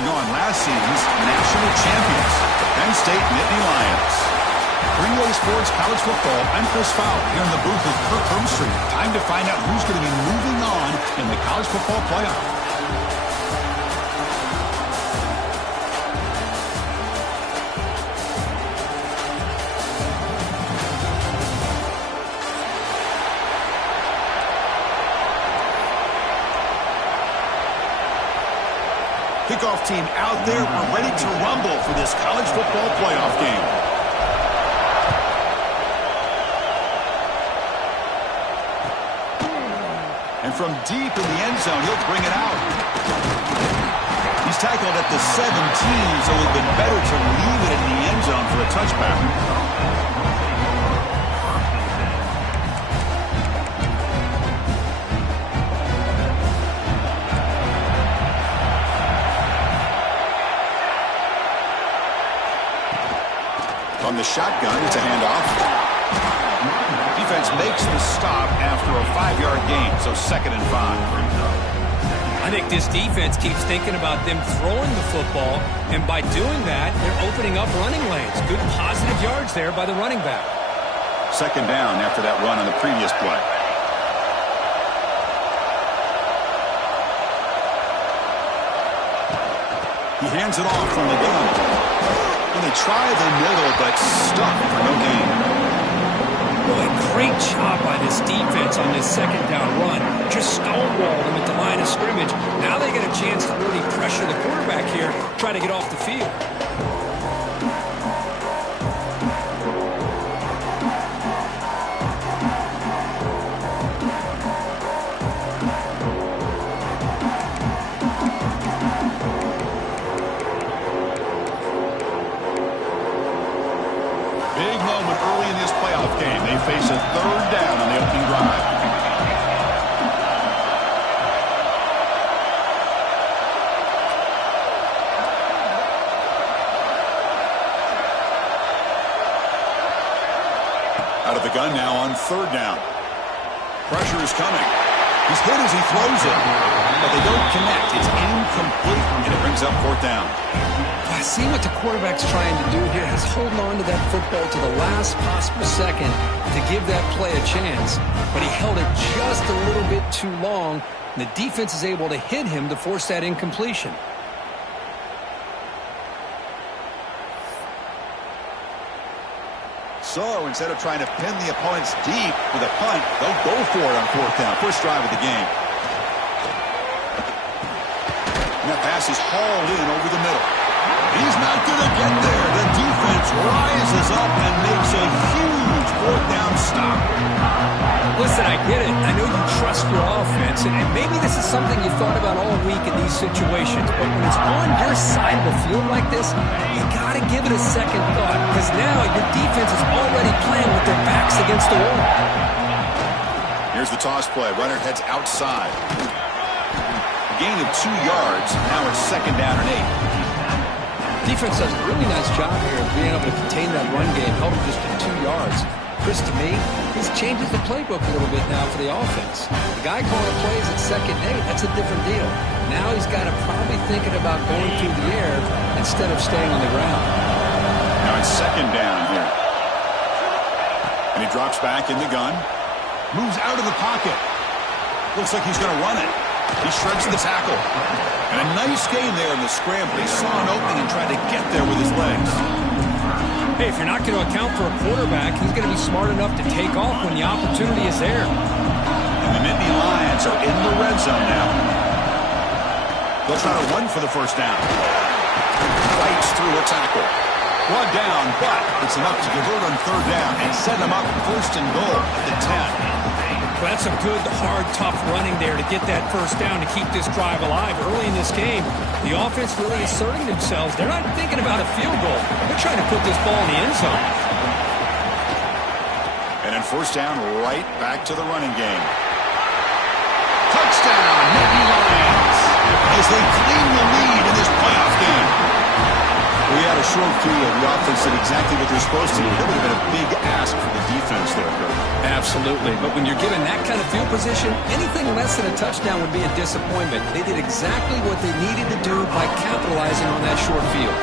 taking on last season's national champions, the Penn State Nittany Lions. Three-Way Sports College Football, I'm Chris Fowler here in the booth with Kirk Hermstreet. Time to find out who's going to be moving on in the college football playoff. Kickoff team out there. We're ready to rumble for this college football playoff game. And from deep in the end zone, he'll bring it out. He's tackled at the 17, so it would have been better to leave it in the end zone for a touchback. On the shotgun, it's a handoff. Defense makes the stop after a 5-yard gain, so 2nd and 5. I think this defense keeps thinking about them throwing the football, and by doing that, they're opening up running lanes. Good positive yards there by the running back. 2nd down after that run on the previous play. He hands it off from the gun. And they try the middle, but stuck for no gain. Boy, great job by this defense on this 2nd down run. Just stonewalled them at the line of scrimmage. Now they get a chance to really pressure the quarterback here, try to get off the field. They face a 3rd down on the opening drive. Out of the gun now on 3rd down. Pressure is coming. He's hit as he throws it, but they don't connect. It's incomplete, and it brings up 4th down. I see what the quarterback's trying to do here is holding on to that football to the last possible second to give that play a chance. But he held it just a little bit too long. And the defense is able to hit him to force that incompletion. So instead of trying to pin the opponents deep with a punt, they'll go for it on 4th down. First drive of the game. And that pass is hauled in over the middle. He's not going to get there. The defense rises up and makes a huge 4th down stop. Listen, I get it. I know you trust your offense, and maybe this is something you thought about all week in these situations. But when it's on your side of the field like this, you got to give it a second thought, because now your defense is already playing with their backs against the wall. Here's the toss play. Runner heads outside. A gain of 2 yards. Now it's 2nd down and 8. Defense does a really nice job here of being able to contain that run game, held him just to 2 yards. Chris, to me, this changes the playbook a little bit now for the offense. The guy calling plays at 2nd and 8, that's a different deal. Now he's got to probably thinking about going through the air instead of staying on the ground. Now it's 2nd down here. And he drops back in the gun. Moves out of the pocket. Looks like he's going to run it. He shreds the tackle. And a nice gain there in the scramble. He saw an opening and tried to get there with his legs. Hey, if you're not going to account for a quarterback, he's going to be smart enough to take off when the opportunity is there. And the Nittany Lions are in the red zone now. They'll try to run for the 1st down. Fights through a tackle. Brought down, but it's enough to convert on 3rd down and set them up 1st and goal at the 10. Well, that's some good, hard, tough running there to get that 1st down to keep this drive alive. Early in this game, the offense really asserting themselves. They're not thinking about a field goal. They're trying to put this ball in the end zone. And then 1st down, right back to the running game. Touchdown, Nittany Lions, as they claim the lead in this playoff game. We had a a short field, the offense did exactly what they're supposed to do. That would have been a big ask for the defense there, Kurt. Absolutely. But when you're given that kind of field position, anything less than a touchdown would be a disappointment. They did exactly what they needed to do by capitalizing on that short field.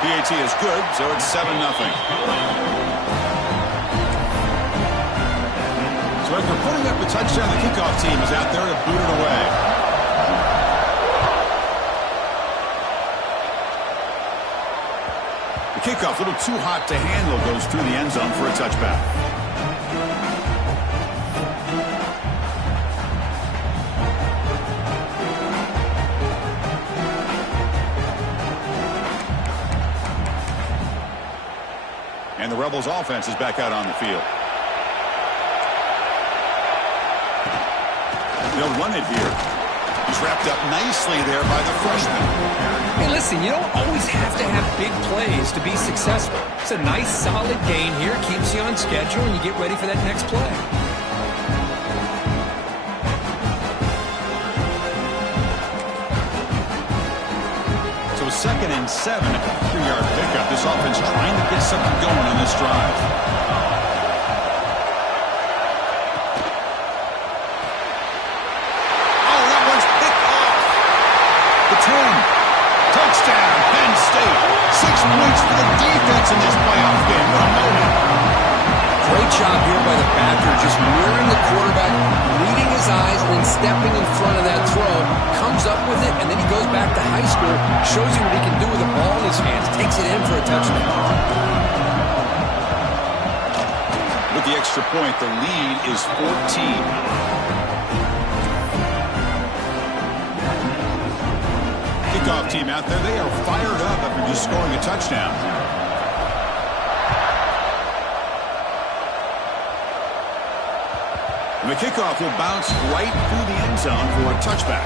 PAT is good, so it's 7-0. So after putting up a touchdown, the kickoff team is out there to boot it away. The kickoff, a little too hot to handle, goes through the end zone for a touchback. And the Rebels offense is back out on the field. They'll run it here. He's wrapped up nicely there by the freshman. Hey, listen, you don't always have to have big plays to be successful. It's a nice, solid gain here. Keeps you on schedule, and you get ready for that next play. So 2nd and 7, a 3-yard pickup. This offense trying to get something going on this drive. Touchdown, Penn State. 6 points for the defense in this playoff game. What a moment. Great job here by the backer, just mirroring the quarterback, reading his eyes, and then stepping in front of that throw. Comes up with it, and then he goes back to high school, shows you what he can do with the ball in his hands, takes it in for a touchdown. With the extra point, the lead is 14. Kickoff team out there, they are fired up after just scoring a touchdown. And the kickoff will bounce right through the end zone for a touchback.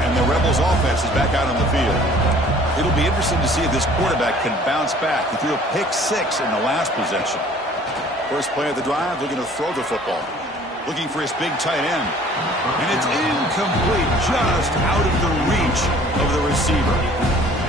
And the Rebels offense is back out on the field. It'll be interesting to see if this quarterback can bounce back. He threw a pick 6 in the last possession. First play of the drive, looking to throw the football. Looking for his big tight end. And it's incomplete, just out of the reach of the receiver.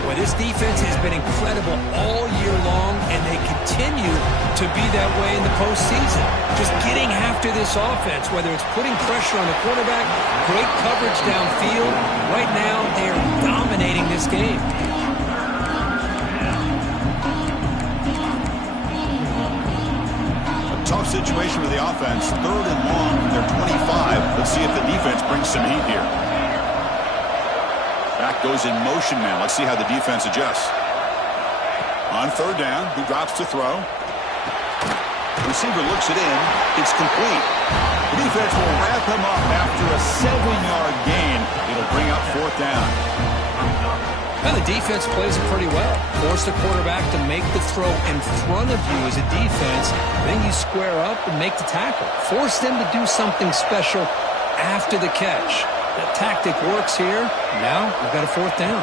Well, this defense has been incredible all year long, and they continue to be that way in the postseason. Just getting after this offense, whether it's putting pressure on the quarterback, great coverage downfield. Right now, they are dominating this game. Tough situation with the offense. 3rd and long from their 25. Let's see if the defense brings some heat here. Back goes in motion now. Let's see how the defense adjusts. On 3rd down, he drops to throw. The receiver looks it in. It's complete. The defense will wrap him up after a 7-yard gain. It'll bring up 4th down. Well, the defense plays it pretty well. Force the quarterback to make the throw in front of you as a defense. Then you square up and make the tackle. Force them to do something special after the catch. The tactic works here. Now we've got a 4th down.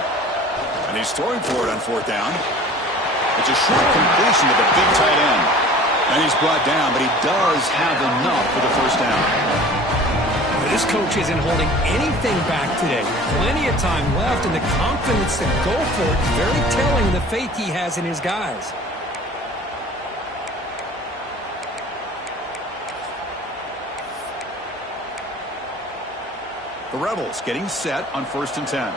And he's throwing for it on 4th down. It's a short completion to the big tight end. And he's brought down, but he does have enough for the 1st down. This coach isn't holding anything back today. Plenty of time left, and the confidence to go for it is very telling, the faith he has in his guys. The Rebels getting set on 1st and 10.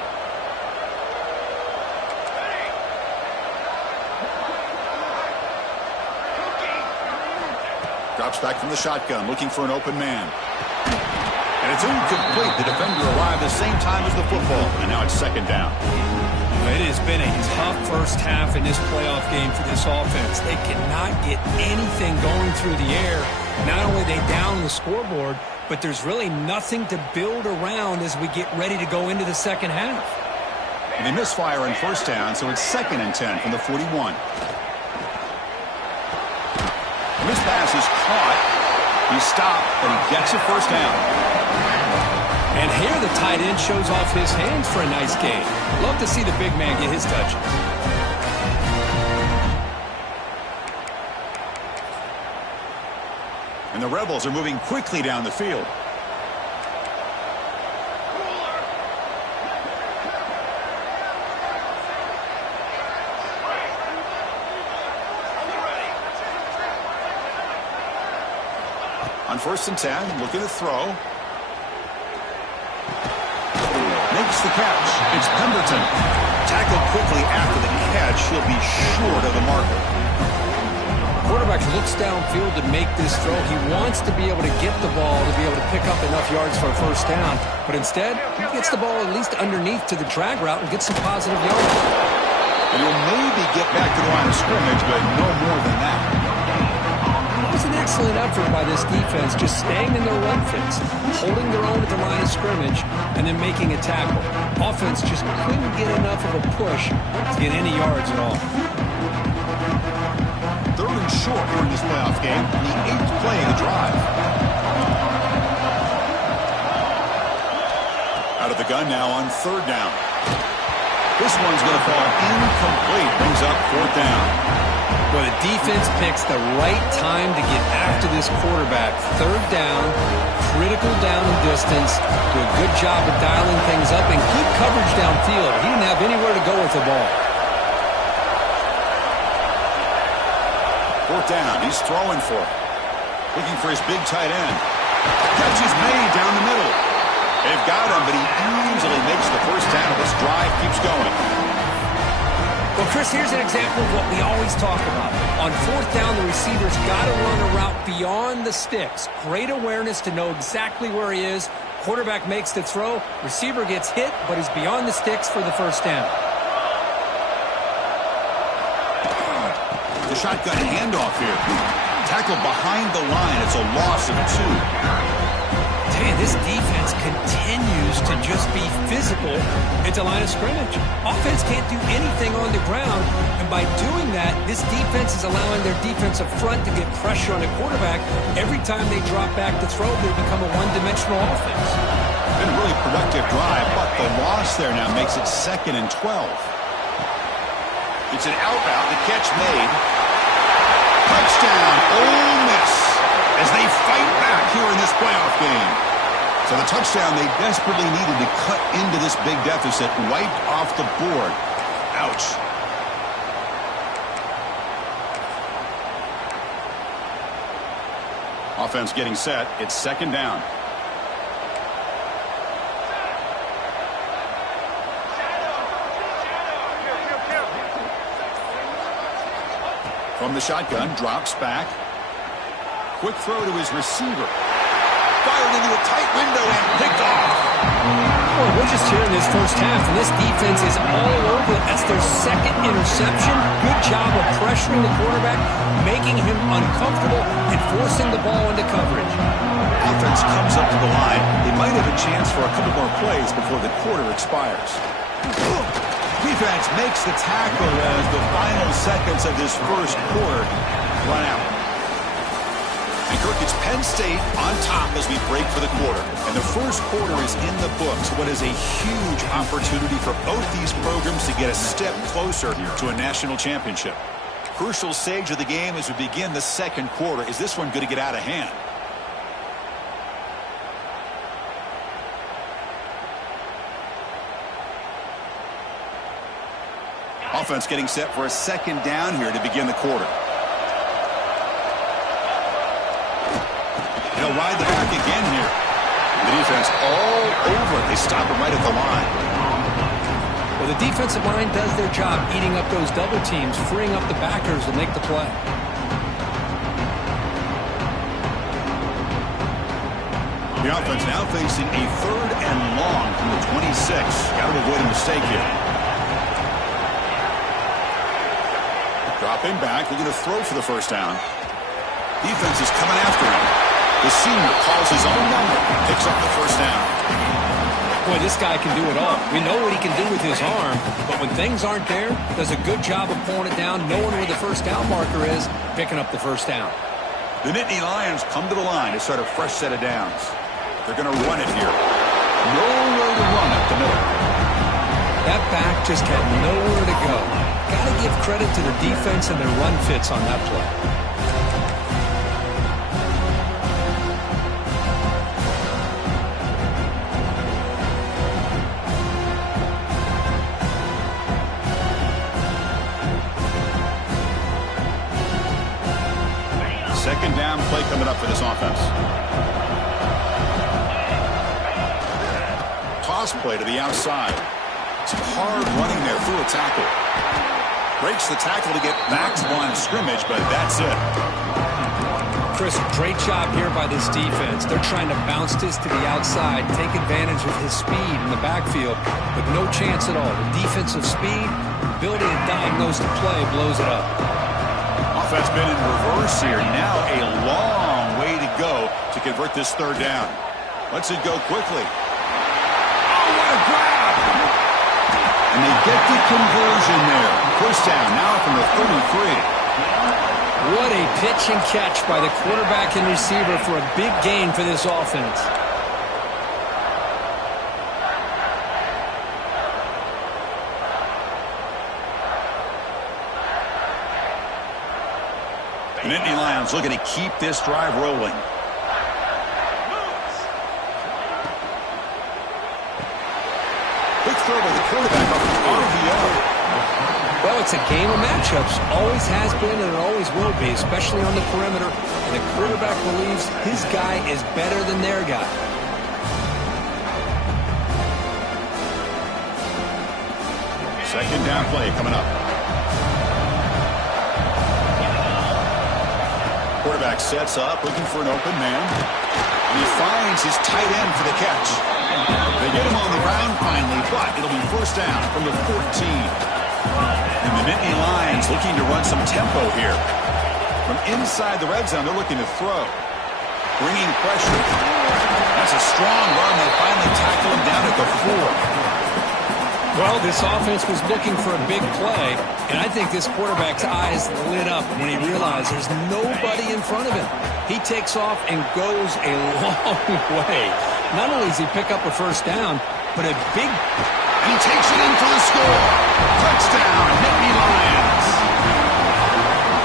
Drops back from the shotgun, looking for an open man. And it's incomplete. The defender arrived the same time as the football, and now it's 2nd down. It has been a tough first half in this playoff game for this offense. They cannot get anything going through the air. Not only are they down the scoreboard, but there's really nothing to build around as we get ready to go into the second half. And they misfire in 1st down, so it's 2nd and 10 from the 41. And this pass is caught. He's stopped, but he gets a 1st down. And here the tight end shows off his hands for a nice gain. Love to see the big man get his touches. And the Rebels are moving quickly down the field. On 1st and 10, looking to throw. Makes the catch. It's Pemberton. Tackled quickly after the catch. He'll be short of the marker. Quarterback looks downfield to make this throw. He wants to be able to get the ball to be able to pick up enough yards for a 1st down. But instead, he gets the ball at least underneath to the drag route and gets some positive yards. And he'll maybe get back to the line of scrimmage, but no more than that. It was an excellent effort by this defense, just staying in their run fits, holding their own at the line of scrimmage, and then making a tackle. Offense just couldn't get enough of a push to get any yards at all. 3rd and short here in this playoff game, the 8th play of the drive. Out of the gun now on 3rd down. This one's going to fall incomplete, brings up 4th down. Well, the defense picks the right time to get after this quarterback. 3rd down, critical down and distance. Do a good job of dialing things up and good coverage downfield. He didn't have anywhere to go with the ball. 4th down, he's throwing for it. Looking for his big tight end. Catch is made down the middle. They've got him, but he easily makes the 1st down. This drive keeps going. Well, Chris, here's an example of what we always talk about. On 4th down, the receiver's got to run a route beyond the sticks. Great awareness to know exactly where he is. Quarterback makes the throw. Receiver gets hit, but is beyond the sticks for the 1st down. The shotgun handoff here. Tackled behind the line. It's a loss of 2. Man, this defense continues to just be physical at the line of scrimmage. Offense can't do anything on the ground, and by doing that, this defense is allowing their defensive front to get pressure on the quarterback. Every time they drop back to throw, they become a one-dimensional offense. Been a really productive drive, but the loss there now makes it 2nd and 12. It's an outbound, the catch made. Touchdown, Ole Miss, as they fight back here in this playoff game. So the touchdown they desperately needed to cut into this big deficit, wiped off the board. Ouch. Offense getting set. It's 2nd down. From the shotgun, drops back. Quick throw to his receiver. Fired into a tight window and picked off. Well, we're just here in this 1st half, and this defense is all over it. That's their 2nd interception. Good job of pressuring the quarterback, making him uncomfortable, and forcing the ball into coverage. Offense comes up to the line. They might have a chance for a couple more plays before the quarter expires. Defense makes the tackle as the final seconds of this 1st quarter run out. And Kirk, it's Penn State on top as we break for the quarter. And the 1st quarter is in the books. What is a huge opportunity for both these programs to get a step closer to a national championship. Crucial stage of the game as we begin the 2nd quarter. Is this one going to get out of hand? Offense getting set for a 2nd down here to begin the quarter. They'll ride the back again here. The defense all over it. They stop it right at the line. Well, the defensive line does their job eating up those double teams, freeing up the backers to make the play. The offense now facing a 3rd and long from the 26. Got to avoid a mistake here. Dropping back, looking to throw for the 1st down. Defense is coming after him. The senior calls his own number, picks up the 1st down. Boy, this guy can do it all. We know what he can do with his arm, but when things aren't there, does a good job of pulling it down, knowing where the 1st down marker is, picking up the 1st down. The Nittany Lions come to the line to start a fresh set of downs. They're going to run it here. Nowhere to run up the middle. That back just had nowhere to go. Got to give credit to the defense and their run fits on that play. play coming up for this offense. Toss play to the outside. Some hard running there through a tackle. Breaks the tackle to get back to line of scrimmage, but that's it. Chris, great job here by this defense. They're trying to bounce this to the outside, take advantage of his speed in the backfield, but no chance at all. The defensive speed, ability to diagnose the play, blows it up. Offense been in reverse here. Now a long way to go to convert this third down. Lets it go quickly. Oh, what a grab! And they get the conversion there. First down now from the 33. What a pitch and catch by the quarterback and receiver for a big gain for this offense. The Nittany Lions looking to keep this drive rolling. Quick throw by the quarterback off the RPO. Well, it's a game of matchups. Always has been and it always will be, especially on the perimeter. And the quarterback believes his guy is better than their guy. Second down play coming up. Quarterback sets up, looking for an open man. And he finds his tight end for the catch. They get him on the ground finally, but it'll be first down from the 14. And the Nittany Lions looking to run some tempo here. From inside the red zone, they're looking to throw. Bringing pressure. That's a strong run. They finally tackle him down at the 4. Well, this offense was looking for a big play, and I think this quarterback's eyes lit up when he realized there's nobody in front of him. He takes off and goes a long way. Not only does he pick up a first down, but a big... And he takes it in for the score. Touchdown, Nittany Lions.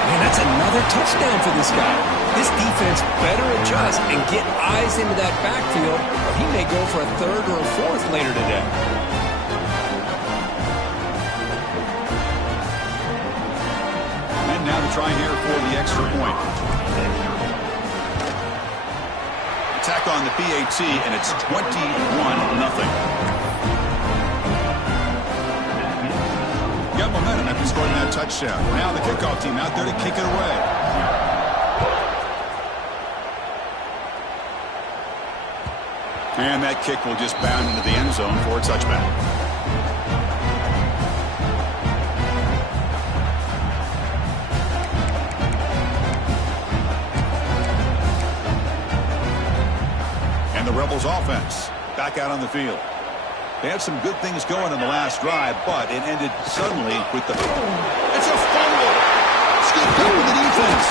Man, that's another touchdown for this guy. This defense better adjust and get eyes into that backfield, or he may go for a third or a fourth later today. And now to try here for the extra point. Attack on the PAT, and it's 21-0. Got momentum after scoring that touchdown. Now the kickoff team out there to kick it away. And that kick will just bound into the end zone for a touchback. And the Rebels offense back out on the field. They had some good things going in the last drive, but it ended suddenly with the... It's a fumble! Scooped up with the defense.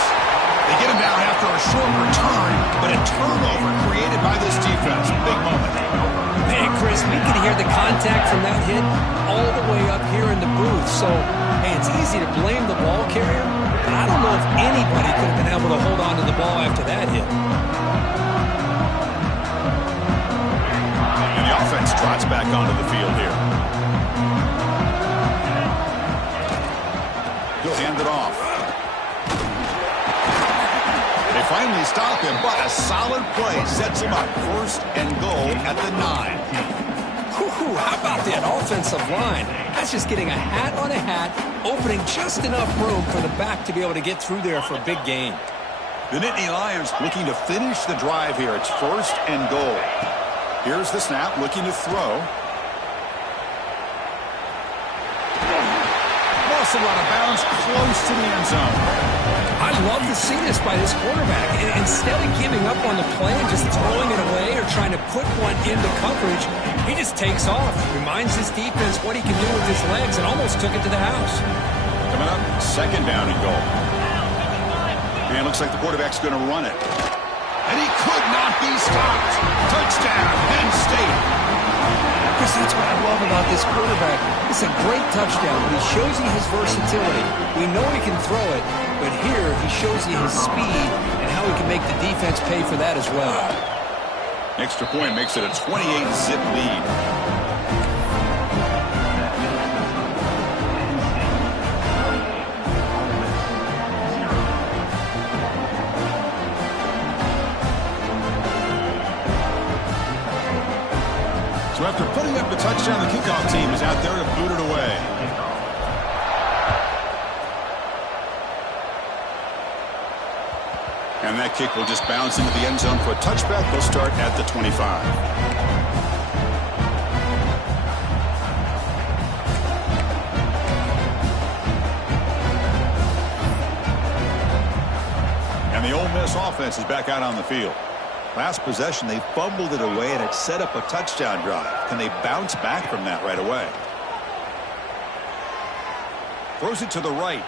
They get him down after a short return, but a turnover created by this defense. Big moment. Man, Chris, we can hear the contact from that hit all the way up here in the booth. So, hey, it's easy to blame the ball carrier, but I don't know if anybody could have been able to hold on to the ball after that hit. Offense trots back onto the field here. He'll hand it off. They finally stop him, but a solid play sets him up. First and goal at the 9. How about that offensive line? That's just getting a hat on a hat, opening just enough room for the back to be able to get through there for a big gain. The Nittany Lions looking to finish the drive here. It's first and goal. Here's the snap, looking to throw. Lost it out of bounds, close to the end zone. I love to see this by this quarterback. Instead of giving up on the play and just throwing it away or trying to put one into coverage, he just takes off. Reminds his defense what he can do with his legs and almost took it to the house. Coming up, second down and goal. And it looks like the quarterback's going to run it. And he could not be stopped. Touchdown, Penn State. Chris, that's what I love about this quarterback. It's a great touchdown, but he shows you his versatility. We know he can throw it, but here he shows you his speed and how he can make the defense pay for that as well. Extra point makes it a 28-zip lead. So after putting up the touchdown, the kickoff team is out there to boot it away. And that kick will just bounce into the end zone for a touchback. They'll start at the 25. The Ole Miss offense is back out on the field. Last possession, they fumbled it away, and it set up a touchdown drive. Can they bounce back from that right away? Throws it to the right.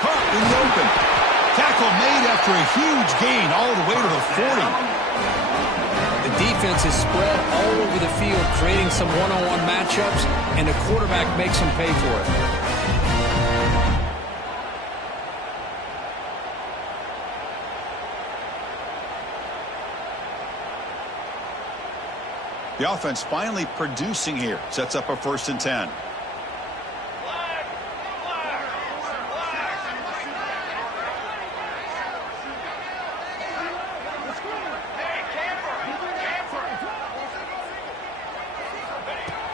Caught in the open. Tackle made after a huge gain all the way to the 40. The defense is spread all over the field, creating some one-on-one matchups, and the quarterback makes them pay for it. The offense finally producing here. Sets up a 1st and 10.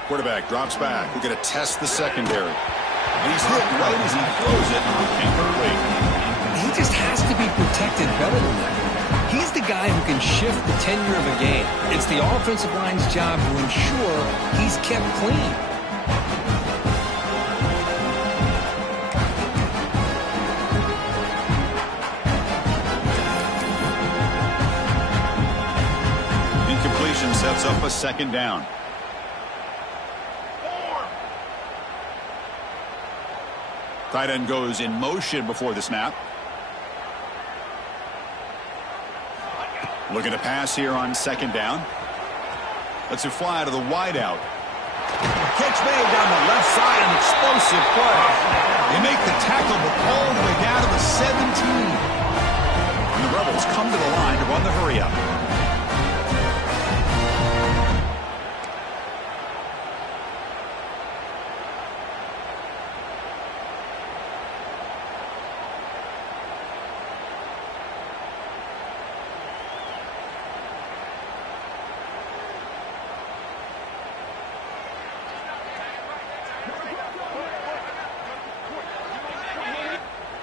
Quarterback drops back. We're going to test the secondary. And he's hit right as he throws it. Incomplete. He just has to be protected better than that. He's the guy who can shift the tenure of a game. It's the offensive line's job to ensure he's kept clean. Incompletion sets up a 2nd down. Tight end goes in motion before the snap. Looking to pass here on 2nd down. Lets it fly to the wideout. Catch made down the left side, an explosive play. They make the tackle, but all the way down to the 17. And the Rebels come to the line to run the hurry up.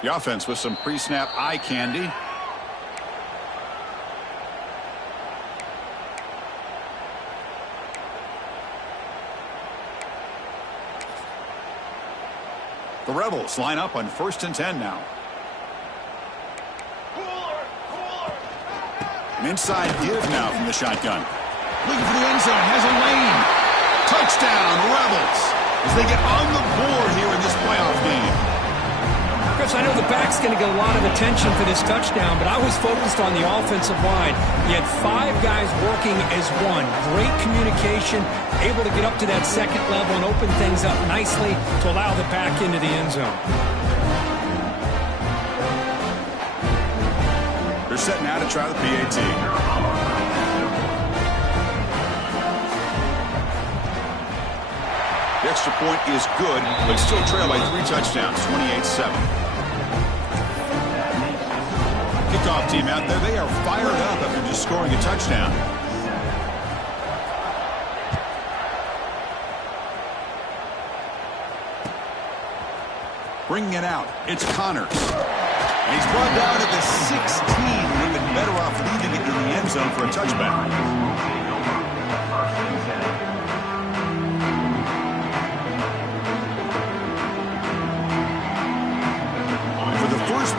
The offense with some pre-snap eye candy. The Rebels line up on 1st and 10 now. An inside give now from the shotgun. Looking for the end zone, has a lane. Touchdown, Rebels, as they get on the board here in this playoff game. Chris, I know the back's going to get a lot of attention for this touchdown, but I was focused on the offensive line. You had 5 guys working as one. Great communication, able to get up to that 2nd level and open things up nicely to allow the back into the end zone. They're setting out to try the PAT. The extra point is good, but still trail by 3 touchdowns, 28-7. Kickoff team out there, they are fired up after just scoring a touchdown. Bringing it out, it's Connors. And he's brought down at the 16. They've been better off leaving it in the end zone for a touchback.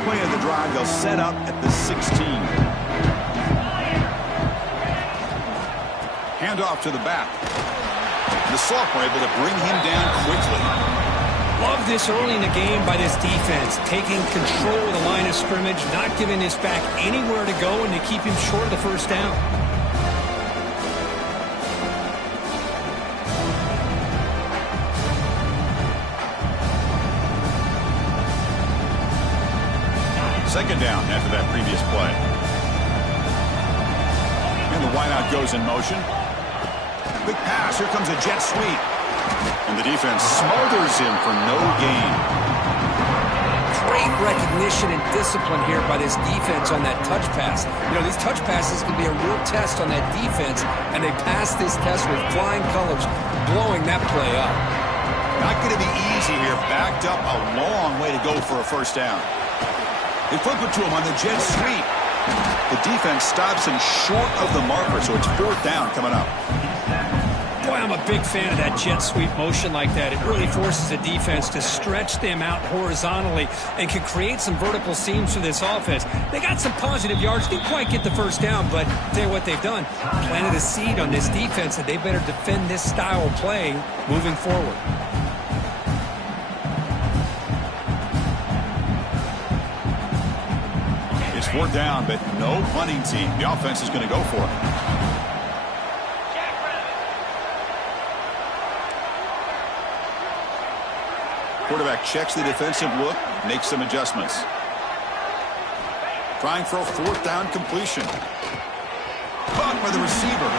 Play of the drive, they'll set up at the 16. Hand off to the back. The sophomore able to bring him down quickly. Love this early in the game by this defense, taking control of the line of scrimmage, not giving this back anywhere to go, and to keep him short of the 1st down. Second down after that previous play. And the wideout goes in motion. Quick pass. Here comes a jet sweep. And the defense smothers him for no gain. great recognition and discipline here by this defense on that touch pass. You know, these touch passes can be a real test on that defense, and they passed this test with flying colors, blowing that play up. Not going to be easy here. Backed up a long way to go for a first down. They flip it to him on the jet sweep. The defense stops him short of the marker, so it's fourth down coming up. Boy, I'm a big fan of that jet sweep motion like that. It really forces the defense to stretch them out horizontally and can create some vertical seams for this offense. They got some positive yards. Didn't quite get the first down, but tell you what they've done. Planted a seed on this defense that they better defend this style of play moving forward. It's fourth down, but no punting team. The offense is going to go for it. Quarterback checks the defensive look, makes some adjustments. Trying for a fourth down completion. Caught by the receiver.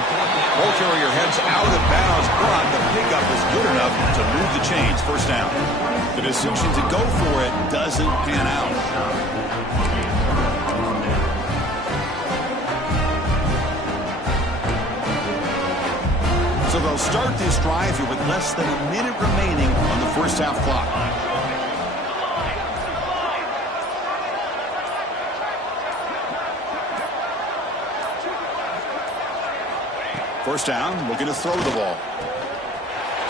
Ball carrier heads out of bounds, but the pickup is good enough to move the chains. First down. The decision to go for it doesn't pan out. So they'll start this drive here with less than a minute remaining on the first half clock. First down, looking to throw the ball.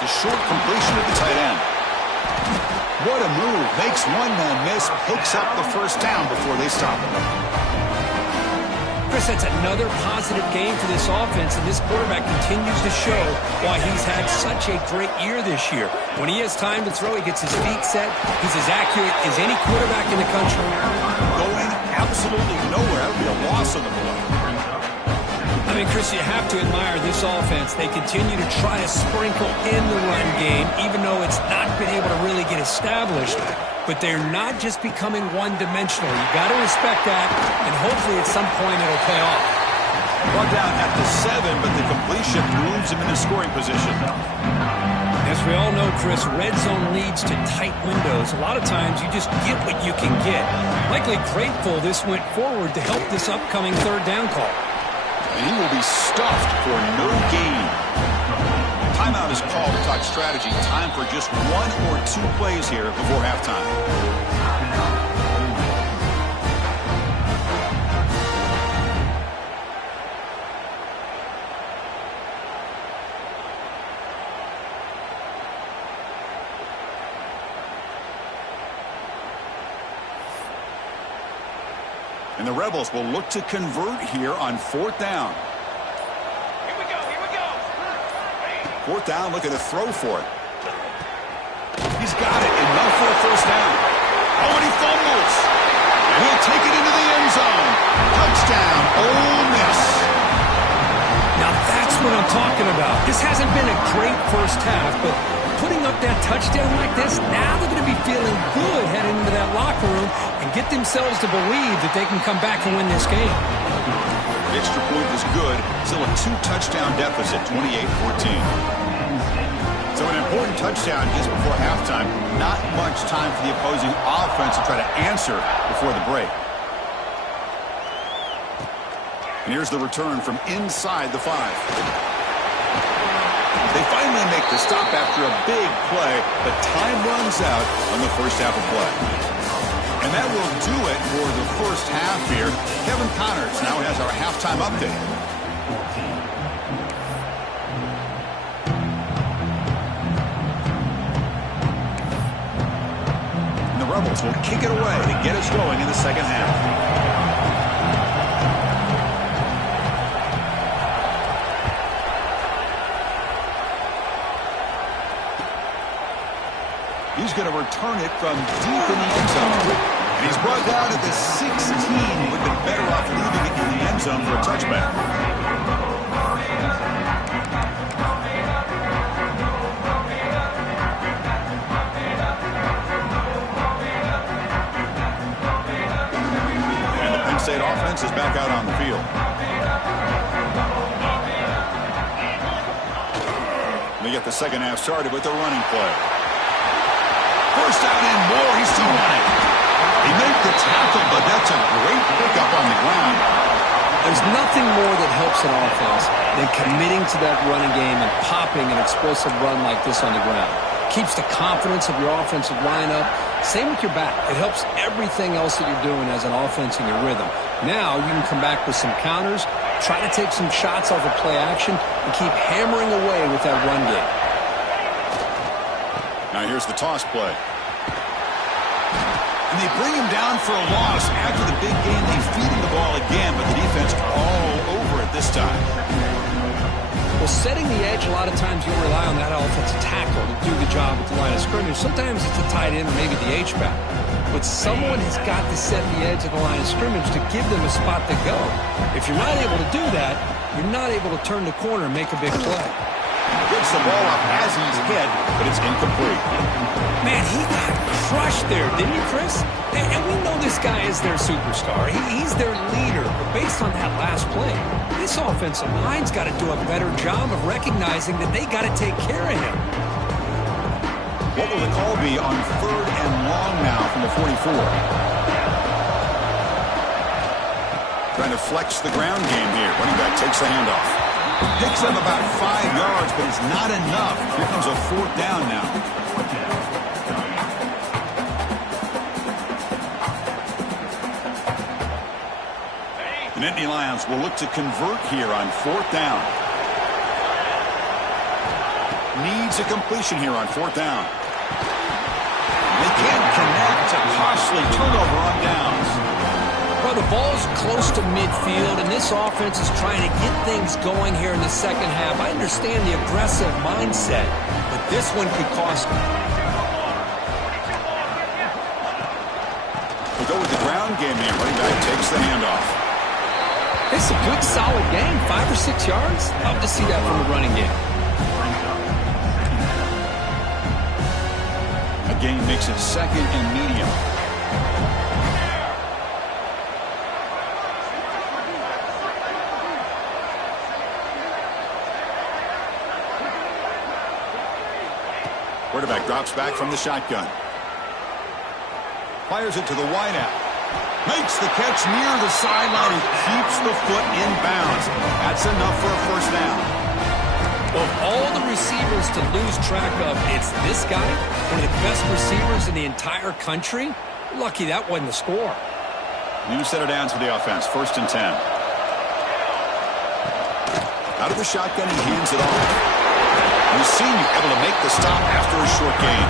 The short completion at the tight end. What a move. Makes one man miss, picks up the first down before they stop him. Chris, that's another positive game for this offense, and this quarterback continues to show why he's had such a great year this year. When he has time to throw, he gets his feet set. He's as accurate as any quarterback in the country. Going absolutely nowhere. That would be a loss on the play. I mean, Chris, you have to admire this offense. They continue to try to sprinkle in the run game, even though it's not been able to really get established. But they're not just becoming one-dimensional. You got to respect that, and hopefully at some point it'll pay off. Brought down at the 7, but the completion moves him into scoring position. As we all know, Chris, red zone leads to tight windows. A lot of times you just get what you can get. Likely grateful this went forward to help this upcoming third down call. And he will be stuffed for no gain. Timeout is called to talk strategy. Time for just one or two plays here before halftime. And the Rebels will look to convert here on fourth down. Fourth down, looking to throw for it. He's got it, enough for a first down. Oh, and he fumbles. And he'll take it into the end zone. Touchdown, Ole Miss. Now that's what I'm talking about. This hasn't been a great first half, but putting up that touchdown like this, now they're going to be feeling good heading into that locker room and get themselves to believe that they can come back and win this game. The extra point was good. Still a 2-touchdown deficit, 28-14. So an important touchdown just before halftime. Not much time for the opposing offense to try to answer before the break. And here's the return from inside the 5. They finally make the stop after a big play, but time runs out on the first half of play. And that will do it for the first half here. Kevin Connors now has our halftime update. And the Rebels will kick it away to get us going in the second half. He's going to return it from deep in the end zone. And he's brought down at the 16. He would have been better off leaving it in the end zone for a touchback. And the Penn State offense is back out on the field. They get the second half started with the running play. First down and more. He's still running. He made the tackle, but that's a great pickup on the ground. There's nothing more that helps an offense than committing to that running game and popping an explosive run like this on the ground. Keeps the confidence of your offensive line up. Same with your back. It helps everything else that you're doing as an offense in your rhythm. Now you can come back with some counters, try to take some shots off of play action, and keep hammering away with that run game. Now here's the toss play. And they bring him down for a loss. After the big game, they feed him the ball again, but the defense all over it this time. Well, setting the edge, a lot of times you'll rely on that offensive tackle to do the job at the line of scrimmage. Sometimes it's a tight end or maybe the H-back. But someone has got to set the edge of the line of scrimmage to give them a spot to go. If you're not able to do that, you're not able to turn the corner and make a big play. Gets the ball up as he's hit, but it's incomplete. Man, he got crushed there, didn't he, Chris? And we know this guy is their superstar. He's their leader. But based on that last play, this offensive line's got to do a better job of recognizing that they got to take care of him. What will the call be on 3rd and long now from the 44? Trying to flex the ground game here. Running back takes the handoff. Picks up about 5 yards, but it's not enough. Here comes a 4th down now. The Nittany Lions will look to convert here on 4th down. Needs a completion here on 4th down. They can't connect. A costly turnover on downs. Well, the ball's close to midfield, and this offense is trying to get things going here in the second half. I understand the aggressive mindset, but this one could cost them. We'll go with the ground game here. Running back takes the handoff. It's a good, solid game. 5 or 6 yards. Love to see that from the running game. A gain makes it 2nd and medium. Quarterback drops back from the shotgun. Fires it to the wideout. Makes the catch near the sideline and keeps the foot in bounds. That's enough for a 1st down. Of all the receivers to lose track of, it's this guy, one of the best receivers in the entire country. Lucky that wasn't the score. New set of downs for the offense. 1st and 10. Out of the shotgun, he hands it off. We've seen you able to make the stop after a short gain.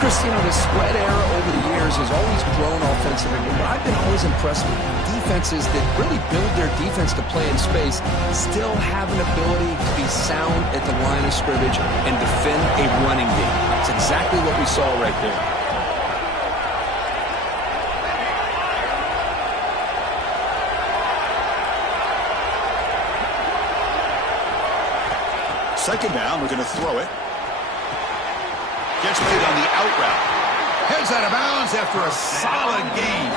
Chris, you know, the spread era over the years has always grown offensively, but I've been always impressed with defenses that really build their defense to play in space, still have an ability to be sound at the line of scrimmage and defend a running game. It's exactly what we saw right there. Second down, we're going to throw it. Gets made on the out route. Heads out of bounds after a solid gain.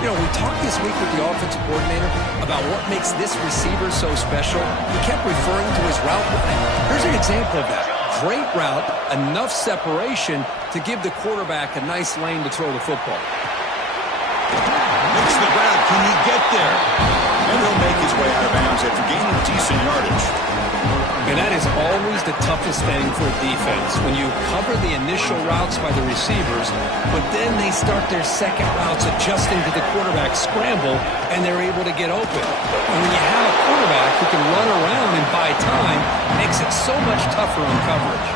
You know, we talked this week with the offensive coordinator about what makes this receiver so special. He kept referring to his route running. Here's an example of that. Great route, enough separation to give the quarterback a nice lane to throw the football. Makes the grab. Can he get there? And he'll make his way out of bounds after gaining decent yardage. And that is always the toughest thing for a defense, when you cover the initial routes by the receivers, but then they start their second routes adjusting to the quarterback scramble, and they're able to get open. And when you have a quarterback who can run around and buy time, it makes it so much tougher on coverage.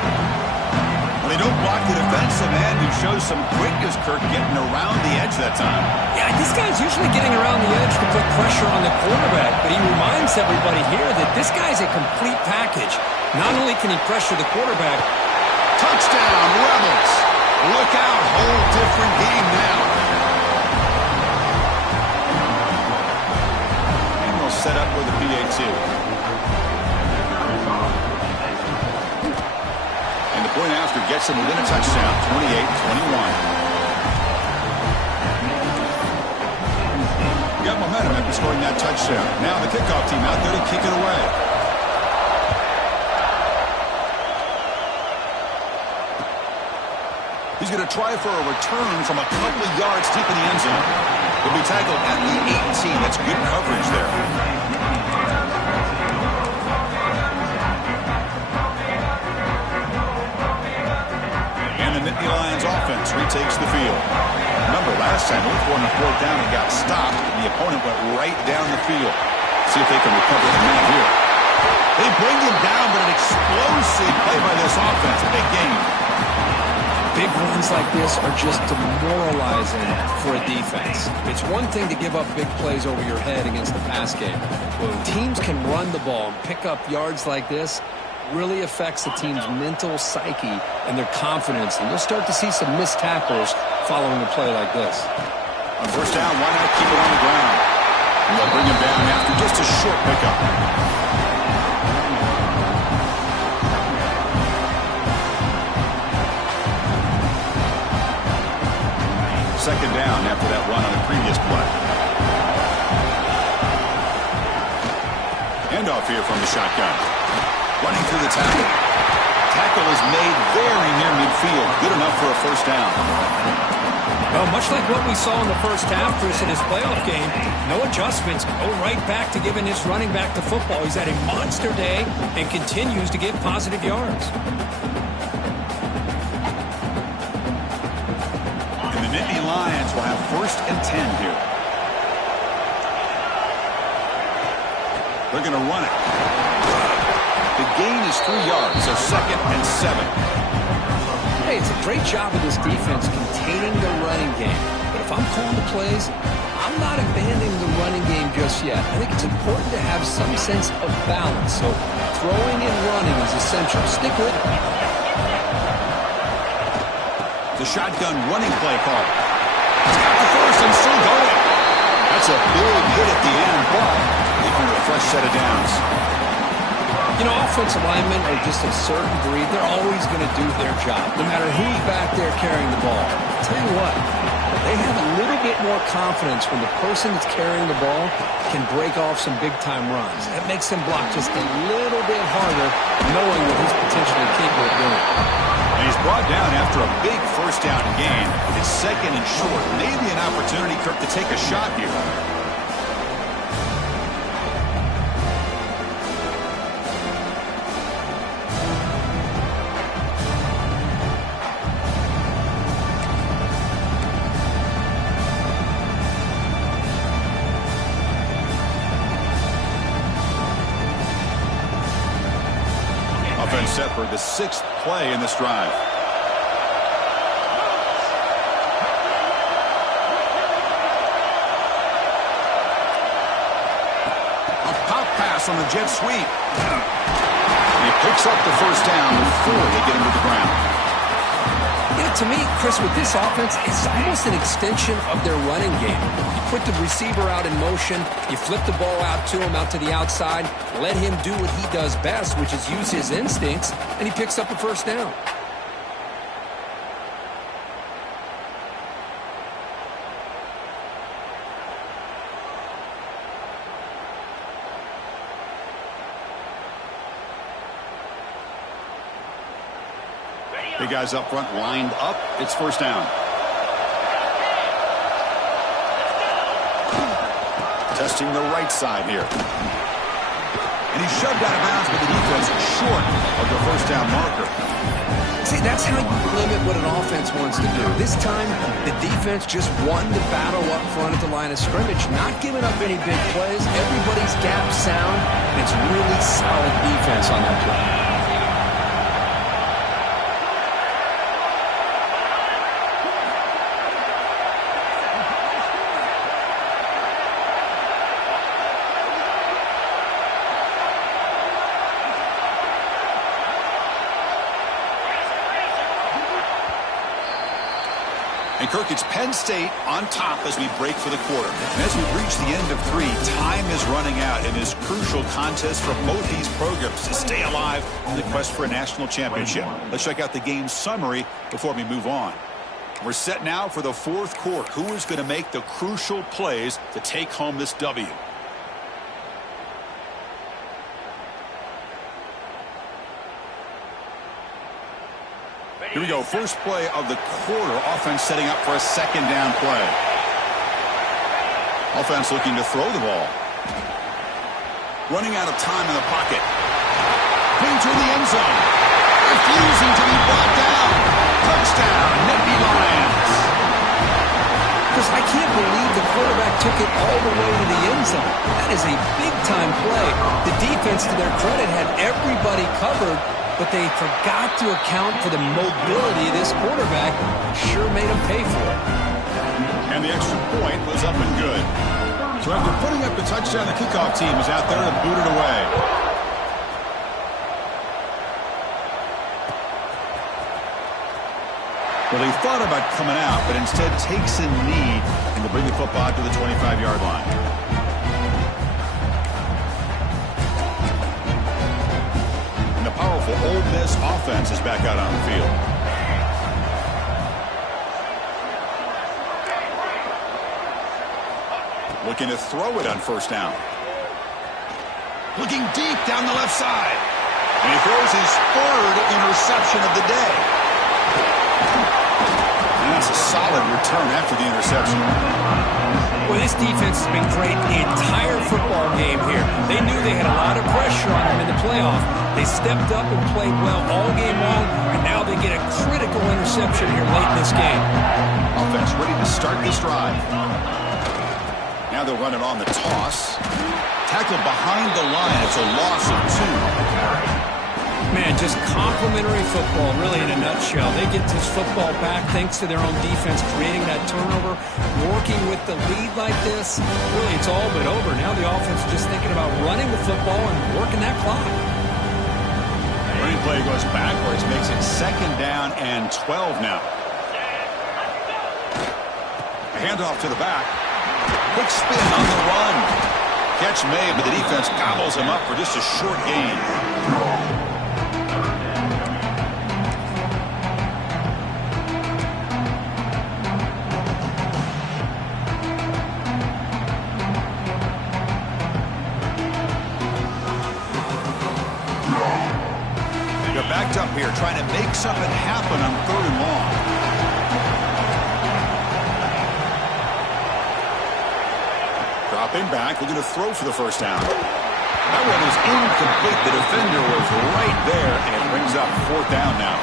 Well, they don't block the defensive end, who shows some quickness, Kirk, getting around the edge that time. Yeah, this guy's usually getting around the edge to put pressure on the quarterback, but he reminds everybody here that this guy's a complete package. Not only can he pressure the quarterback. Touchdown, Rebels. Look out, whole different game now. And we'll set up with a PAT. And the point after gets him within a touchdown, 28-21. Got momentum after scoring that touchdown. Now the kickoff team out there to kick it away. He's going to try for a return from a couple of yards deep in the end zone. He'll be tackled at the 18. That's good coverage there. And the Nittany Lions offense retakes the field. Remember, last time we were on the fourth down and got stopped, and the opponent went right down the field. See if they can recover from that here. They bring him down, but an explosive play by this offense. A big game. Big runs like this are just demoralizing for a defense. It's one thing to give up big plays over your head against the pass game. When teams can run the ball and pick up yards like this, really affects the team's mental psyche and their confidence. And you'll start to see some missed tackles following a play like this. On first down, why not keep it on the ground? And they'll bring him down after just a short pickup. Second down after that run on the previous play. Handoff here from the shotgun. Running through the tackle. Tackle is made very near midfield. Good enough for a first down. Well, much like what we saw in the first half, Chris, in his playoff game, no adjustments. Go right back to giving his running back the football. He's had a monster day and continues to get positive yards. And the Nittany Lions will have 1st and 10 here. They're going to run it. The gain is 3 yards, so 2nd and 7. Hey, it's a great job of this defense containing the running game. But if I'm calling the plays, I'm not abandoning the running game just yet. I think it's important to have some sense of balance. So throwing and running is essential. Stick with it. The shotgun running play call. He's got the first and still going. That's a big hit at the end, but even with a fresh set of downs. You know, offensive linemen are just a certain breed. They're always going to do their job, no matter who's back there carrying the ball. I'll tell you what, they have a little bit more confidence when the person that's carrying the ball can break off some big-time runs. That makes them block just a little bit harder, knowing what he's potentially capable of doing. And he's brought down after a big first down gain. It's 2nd and short. Maybe an opportunity, Kirk, to take a shot here. Offense set for the 6th play in this drive. A pop pass on the jet sweep. He picks up the first down before they get him to the ground. You know, to me, Chris, with this offense, it's almost an extension of their running game. You put the receiver out in motion, you flip the ball out to him, out to the outside, let him do what he does best, which is use his instincts, and he picks up a first down. Big guys up front lined up. It's first down. Testing the right side here. And he's shoved out of bounds by the defense short of the first down marker. See, that's how you limit what an offense wants to do. This time, the defense just won the battle up front at the line of scrimmage, not giving up any big plays. Everybody's gap sound, and it's really solid defense on that play. And Kirk, it's Penn State on top as we break for the quarter. And as we reach the end of 3, time is running out in this crucial contest for both these programs to stay alive in the quest for a national championship. Let's check out the game summary before we move on. We're set now for the 4th quarter. Who is going to make the crucial plays to take home this W? Here we go. First play of the quarter. Offense setting up for a second down play. Offense looking to throw the ball. Running out of time in the pocket. Being to the end zone. Refusing to be brought down. Touchdown, Nittany Lions. Chris, I can't believe the quarterback took it all the way to the end zone. That is a big-time play. The defense, to their credit, had everybody covered, but they forgot to account for the mobility of this quarterback. Sure made him pay for it. And the extra point was up and good. So after putting up the touchdown, the kickoff team is out there to boot it away. Well, he thought about coming out, but instead takes a knee and will bring the football to the 25-yard line. And the powerful Ole Miss offense is back out on the field. Looking to throw it on first down. Looking deep down the left side. And he throws his third interception of the day. And that's a solid return after the interception. Well, this defense has been great the entire football game here. They knew they had a lot of pressure on them in the playoff. They stepped up and played well all game long, and now they get a critical interception here late in this game. Offense ready to start this drive. Now they'll run it on the toss. Tackle behind the line. It's a loss of 2. Man, just complimentary football, really, in a nutshell. They get this football back thanks to their own defense, creating that turnover, working with the lead like this. Really, it's all but over. Now the offense is just thinking about running the football and working that clock. Running play goes backwards, makes it second down and 12 now. A handoff to the back. Quick spin on the run. Catch made, but the defense gobbles him up for just a short gain. They're backed up here, trying to make something happen on 3rd and long. Dropping back, looking to throw for the first down. That one is incomplete. The defender was right there, and it brings up 4th down now.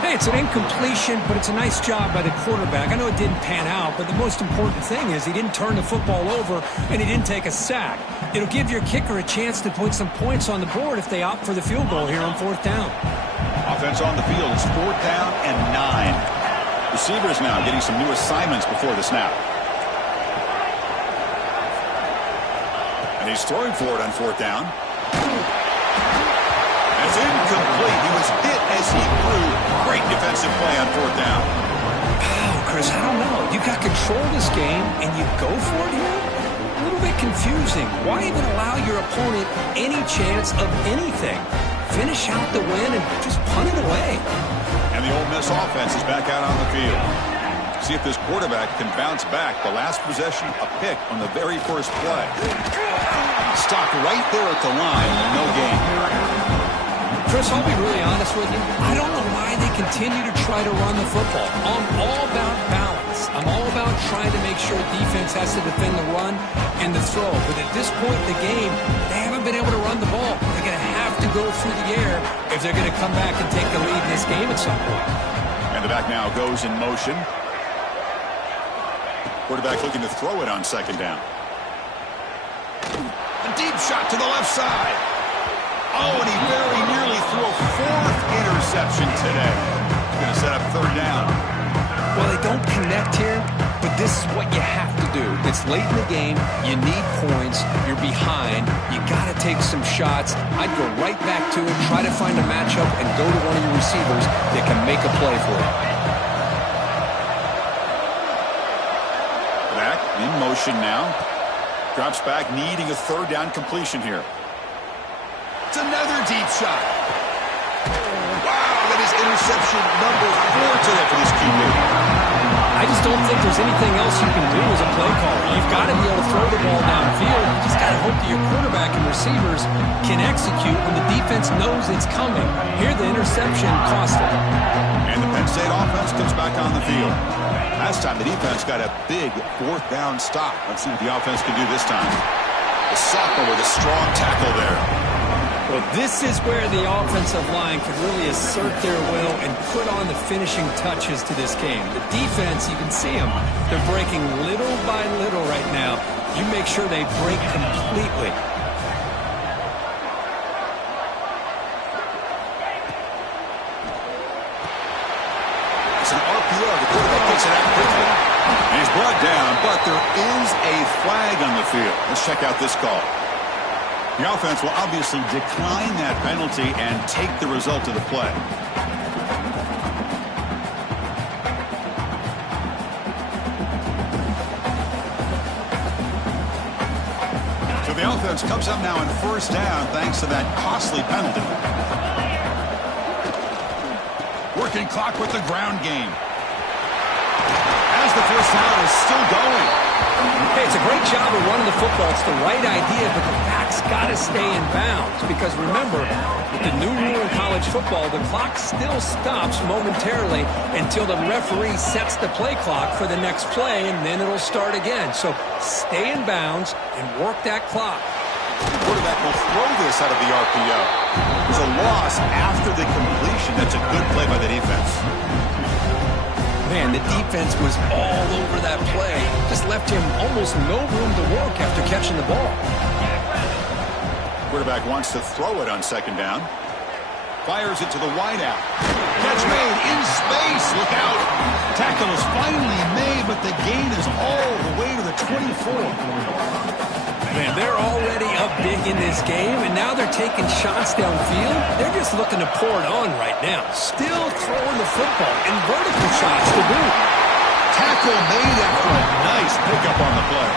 Hey, it's an incompletion, but it's a nice job by the quarterback. I know it didn't pan out, but the most important thing is he didn't turn the football over, and he didn't take a sack. It'll give your kicker a chance to put some points on the board if they opt for the field goal here on 4th down. Offense on the field. It's 4th down and 9. Receivers now getting some new assignments before the snap. And he's throwing for it on 4th down. It's incomplete. He was hit as he threw. Great defensive play on 4th down. Oh, Chris, I don't know. You got control of this game, and you go for it here? A little bit confusing. Why even allow your opponent any chance of anything? Finish out the win and just punt it away. And the Ole Miss offense is back out on the field. See if this quarterback can bounce back. The last possession, a pick on the very first play. Stopped right there at the line. No gain. Chris, I'll be really honest with you. I don't know why they continue to try to run the football. I'm all about balance. I'm all about trying to make sure defense has to defend the run and the throw. But at this point in the game, they haven't been able to run the ball. They're going to have to go through the air if they're going to come back and take the lead in this game at some point. And the back now goes in motion. Quarterback looking to throw it on 2nd down. A deep shot to the left side. Oh, and he very nearly threw a 4th interception today. He's going to set up 3rd down. Well, they don't connect here, but this is what you have to do. It's late in the game. You need points. You're behind. You got to take some shots. I'd go right back to it, try to find a matchup, and go to one of your receivers that can make a play for you. Back in motion now. Drops back, needing a 3rd down completion here. It's another deep shot. Wow, that is interception number 4 today for this QB. I just don't think there's anything else you can do as a play caller. You've got to be able to throw the ball downfield. You just got to hope that your quarterback and receivers can execute when the defense knows it's coming. Here, the interception cost them. And the Penn State offense comes back on the field. Last time, the defense got a big fourth down stop. Let's see what the offense can do this time. The sophomore with a strong tackle there. Well, this is where the offensive line could really assert their will and put on the finishing touches to this game. The defense, you can see them. They're breaking little by little right now. You make sure they break completely. It's an RPO. The quarterback gets it out quickly. And he's brought down, but there is a flag on the field. Let's check out this call. The offense will obviously decline that penalty and take the result of the play. So the offense comes up now in first down thanks to that costly penalty. Working clock with the ground game. As the first down is still going. Hey, it's a great job of running the football. It's the right idea, but the back's got to stay in bounds. Because remember, with the new rule in college football, the clock still stops momentarily until the referee sets the play clock for the next play, and then it'll start again. So stay in bounds and work that clock. The quarterback will throw this out of the RPO. There's a loss after the completion. That's a good play by the defense. Man, the defense was all over that play. Just left him almost no room to work after catching the ball. Quarterback wants to throw it on second down. Fires it to the wideout. Catch made in space. Look out. Tackle is finally made, but the gain is all the way to the 24. Man, they're already up big in this game, and now they're taking shots downfield. They're just looking to pour it on right now. Still throwing the football and vertical shots to boot. Tackle made after a nice pickup on the play.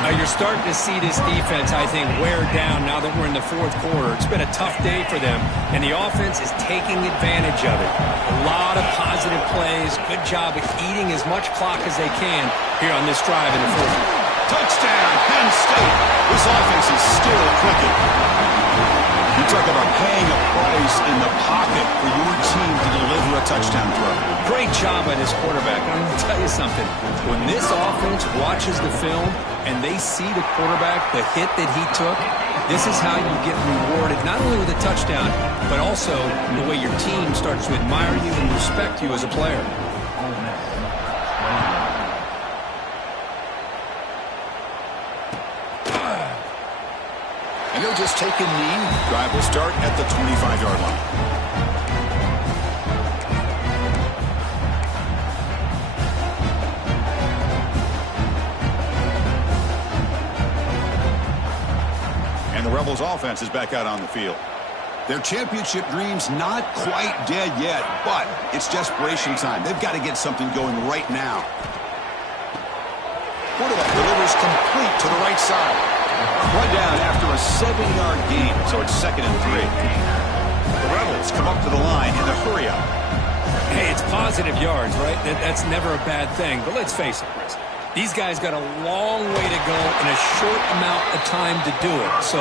Now you're starting to see this defense, I think, wear down now that we're in the fourth quarter. It's been a tough day for them, and the offense is taking advantage of it. A lot of positive plays. Good job of eating as much clock as they can here on this drive in the fourth quarter. Touchdown, Penn State. This offense is still clicking. You talk about paying a price in the pocket for your team to deliver a touchdown throw. Great job by this quarterback. I'm going to tell you something. When this offense watches the film and they see the quarterback, the hit that he took, this is how you get rewarded, not only with a touchdown, but also the way your team starts to admire you and respect you as a player. And they'll just take a knee. Drive will start at the 25-yard line. And the Rebels offense is back out on the field. Their championship dreams not quite dead yet, but it's desperation time. They've got to get something going right now. Quarterback delivers complete to the right side. One down after a 7-yard gain, so it's 2nd and 3. The Rebels come up to the line in a hurry-up. Hey, it's positive yards, right? That's never a bad thing. But let's face it, Chris. These guys got a long way to go in a short amount of time to do it. So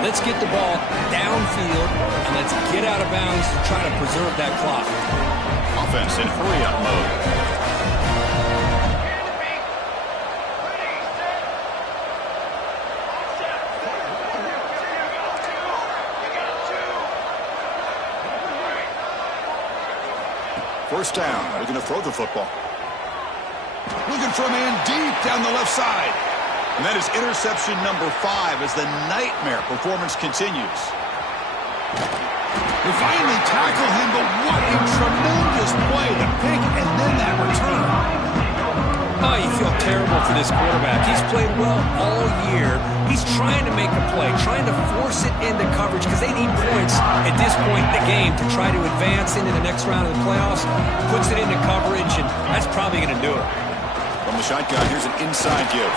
let's get the ball downfield, and let's get out of bounds to try to preserve that clock. Offense in hurry-up mode. First down. They're going to throw the football. Looking for a man deep down the left side. And that is interception number 5 as the nightmare performance continues. They finally tackle him, but what a tremendous play. The pick and then that return. Oh, you feel terrible for this quarterback. He's played well all year. He's trying to make a play, trying to force it into coverage because they need points at this point in the game to try to advance into the next round of the playoffs. Puts it into coverage, and that's probably going to do it. From the shotgun, here's an inside give.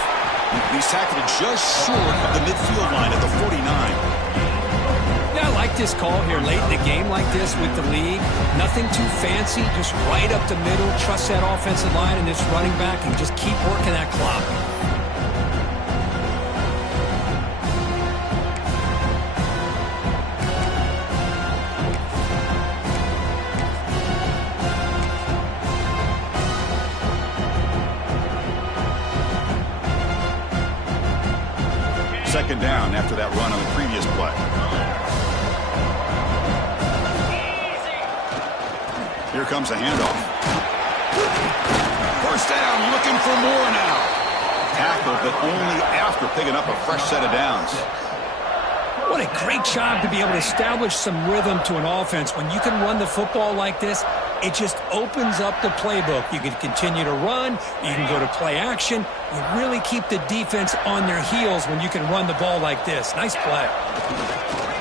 He's tackled just short of the midfield line at the 49. Yeah, I like this call here late in the game like this with the lead. Nothing too fancy, just right up the middle. Trust that offensive line and this running back and just keep working that clock. Second down after that run on the previous play. Here comes a handoff. First down, looking for more now. Tackle, but only after picking up a fresh set of downs. What a great job to be able to establish some rhythm to an offense. When you can run the football like this, it just opens up the playbook. You can continue to run. You can go to play action. You really keep the defense on their heels when you can run the ball like this. Nice play.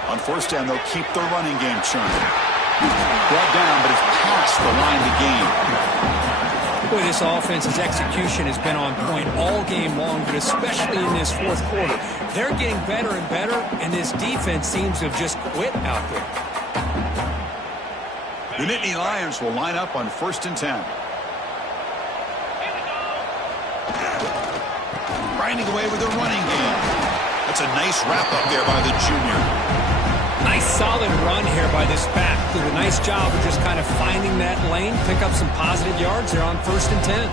On first down, they'll keep the running game churning. Brought down, but it's past the line to gain. Boy, this offense's execution has been on point all game long, but especially in this fourth quarter. They're getting better and better, and this defense seems to have just quit out there. The Nittany Lions will line up on 1st and 10. Grinding away with a running game. That's a nice wrap-up there by the junior. Nice solid run here by this back. Did a nice job of just kind of finding that lane, pick up some positive yards there on 1st and 10.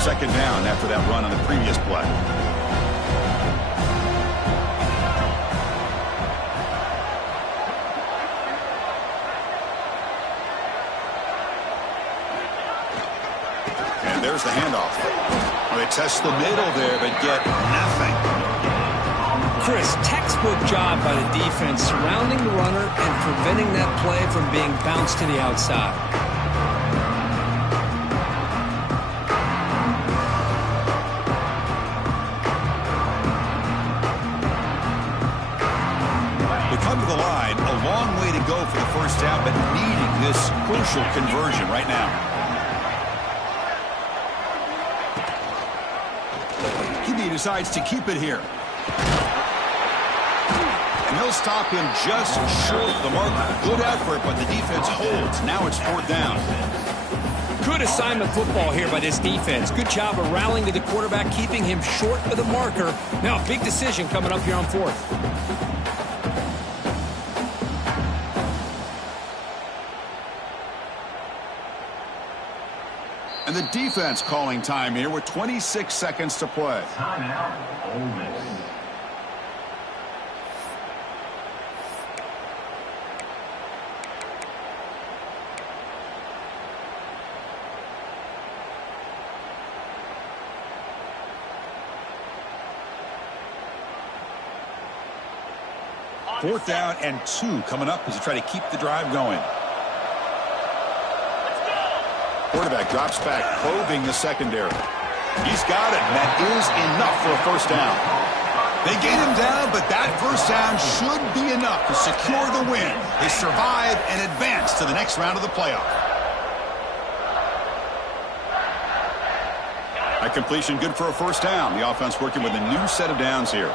Second down after that run on the previous play. And there's the handoff. Well, they test the middle there, but get nothing. Chris, textbook job by the defense surrounding the runner and preventing that play from being bounced to the outside. They come to the line, a long way to go for the first down, but needing this crucial conversion right now. He decides to keep it here. And he'll stop him just short of the marker. Good effort, but the defense holds. Now it's 4th down. Good assignment football here by this defense. Good job of rallying to the quarterback, keeping him short of the marker. Now a big decision coming up here on 4th. And the defense calling time here with 26 seconds to play. Timeout, Ole Miss. Fourth down and 2 coming up as you try to keep the drive going. Quarterback drops back, probing the secondary. He's got it, and that is enough for a first down. They get him down, but that first down should be enough to secure the win. They survive and advance to the next round of the playoff. That completion good for a first down. The offense working with a new set of downs here.